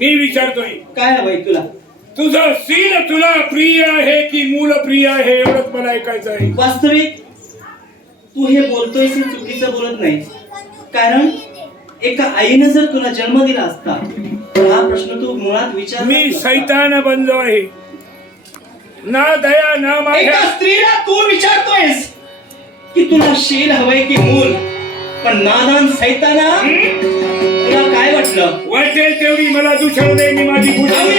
मी विचारतोय काय हवंय तुला? तुझं सील तुला प्रिय आहे की मूल प्रिय आहे एवढंच मला ऐकायचं आहे? वास्तविक तू हे बोलतोयस हे चुकीचं बोलत नाही. कारण एका आईनं जर तुला जन्म दिला असता तर हा प्रश्न तू मुळात विचार मी सैतान बनलो आहे. ना दया ना एका माझ्या स्त्रीला तू विचारतोयस की तुला शील हवंय की मूल? पण नादान सैताना? तुला काय वाटलं? वाटेल तेवढी मला दुसरं नाही मी माझी आम्ही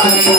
Yeah.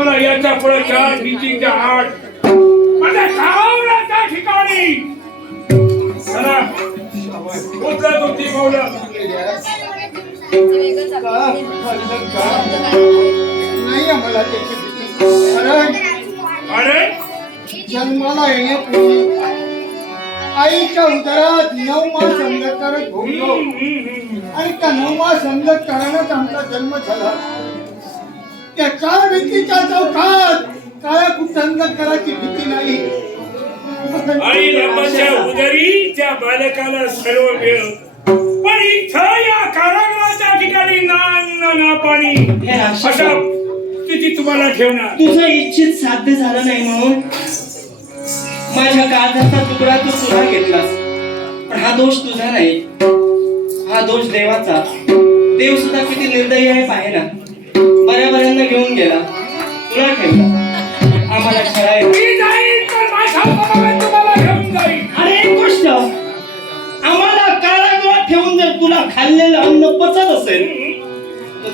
तुम्हाला याच्यापुढे चार भिंतीच्या आठ ठिकाणी! चला. नाही आम्हाला त्याची भीती. कारण अरे? जन्माला येण्यापूर्वी आईच्या उदरात नऊ मास हम्म, हम्म, हम्म. आणि त्या नऊ मास अंधकारानंच आमचा जन्म झाला. त्या चार भीतीच्या चौकात काळ्या कुठ अंधकाराची भीती नाही. आणि लंबाच्या उदरी त्या बालकाला सर्व मिळत पण इथं या कारागृहाच्या ठिकाणी ना ना पाणी. हे अशा स्थिती तुम्हाला ठेवणार. तुझं इच्छित साध्य झालं नाही म्हणून माझ्या काळजाचा तुकडा तू तुला घेतलास. पण हा दोष तुझा नाही. हा दोष देवाचा. देव सुद्धा किती निर्दयी आहे पाहे ना. बऱ्या बऱ्यांना आम्हाला खेळायला मी जाईन तर माझ्या बरोबर तुम्हाला घेऊन जाईन आणि एक गोष्ट आम्हाला कारागृहात ठेवून जर तुला खाल्लेलं अन्न पचत असेल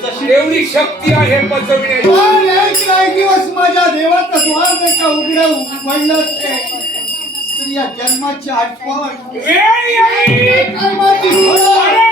तशी एवढी शक्ती आहे पचवण्याची. पण एक ना एक दिवस माझ्या देवाचा द्वार जर का उघडा उघडलं तर या जन्माची आठवण. वेळ येईल कर्माची फळं